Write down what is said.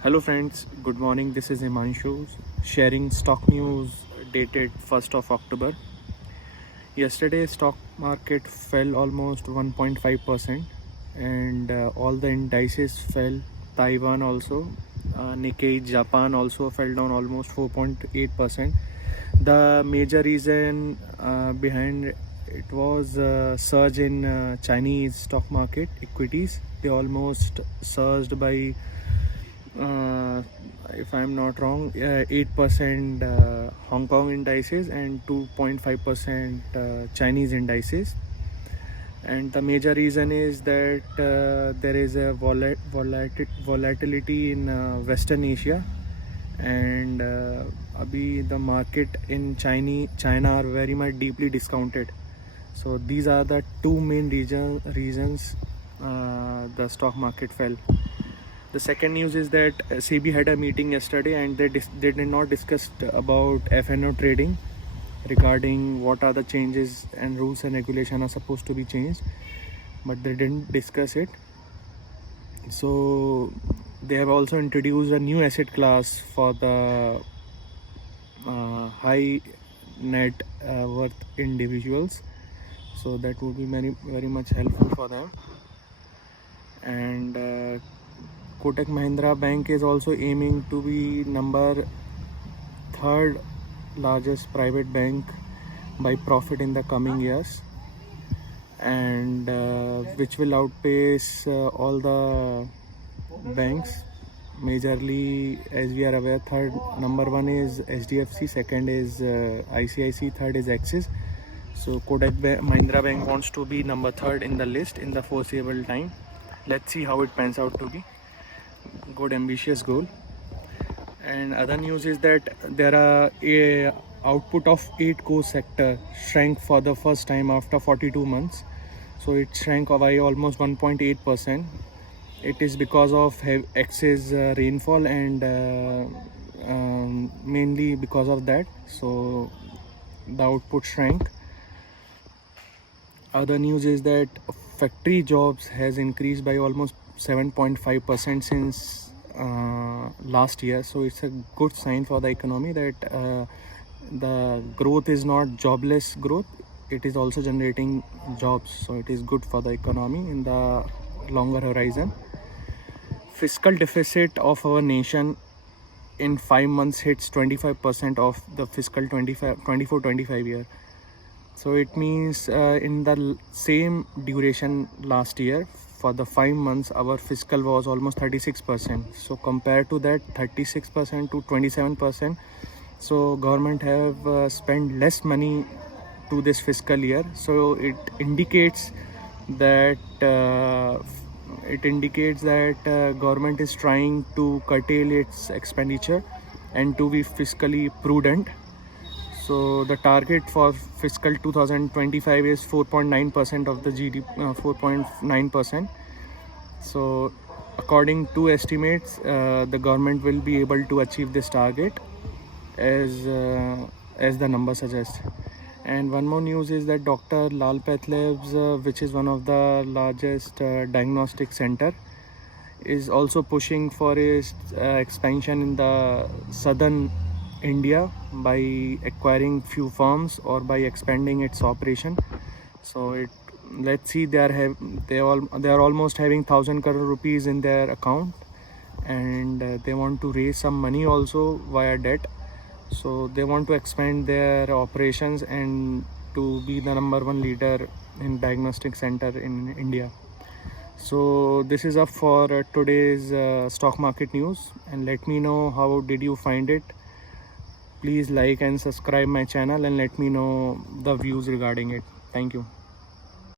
Hello friends, good morning. This is Himanshu sharing stock news dated 1st of October. Yesterday stock market fell almost 1.5% and all the indices fell. Taiwan also, Nikkei Japan also fell down almost 4.8%. The major reason behind it was surge in Chinese stock market equities. They almost surged by if I'm not wrong, 8% Hong Kong indices and 2.5% Chinese indices. And the major reason is that there is a volatility in Western Asia, and abhi the market in China are very much deeply discounted. So these are the two main reasons the stock market fell. The second news is that SEBI had a meeting yesterday and they did not discuss about FNO trading regarding what are the changes and rules and regulation are supposed to be changed, but they didn't discuss it. So they have also introduced a new asset class for the high net worth individuals, so that would be very much helpful for them. And Kotak Mahindra Bank is also aiming to be number third largest private bank by profit in the coming years, and which will outpace all the banks. Majorly, as we are aware, number one is HDFC, second is ICICI, third is Axis. So Kotak Mahindra Bank wants to be number third in the list in the foreseeable time. Let's see how it pans out to be. Good ambitious goal. And other news is that there are a output of 8 core sector shrank for the first time after 42 months. So it shrank by almost 1.8%. It is because of excess rainfall and mainly because of that. So the output shrank. Other news is that factory jobs has increased by almost 7.5% since last year. So it's a good sign for the economy that the growth is not jobless growth, it is also generating jobs. So it is good for the economy in the longer horizon. Fiscal deficit of our nation in 5 months hits 25% of the fiscal 24-25 year. So it means in the same duration last year, for the 5 months, our fiscal was almost 36%. So compared to that 36% to 27%, so government have spent less money to this fiscal year. So it indicates that government is trying to curtail its expenditure and to be fiscally prudent. So the target for fiscal 2025 is 4.9% of the GDP, 4.9%. So according to estimates, the government will be able to achieve this target as the number suggests. And one more news is that Dr. Lal PathLabs, which is one of the largest diagnostic center, is also pushing for its expansion in the southern India by acquiring few firms or by expanding its operation. So let's see, they are almost having 1,000 crore rupees in their account, and they want to raise some money also via debt. So they want to expand their operations and to be the number one leader in diagnostic center in India. So this is up for today's stock market news, and let me know how did you find it. Please like and subscribe my channel and let me know the views regarding it. Thank you.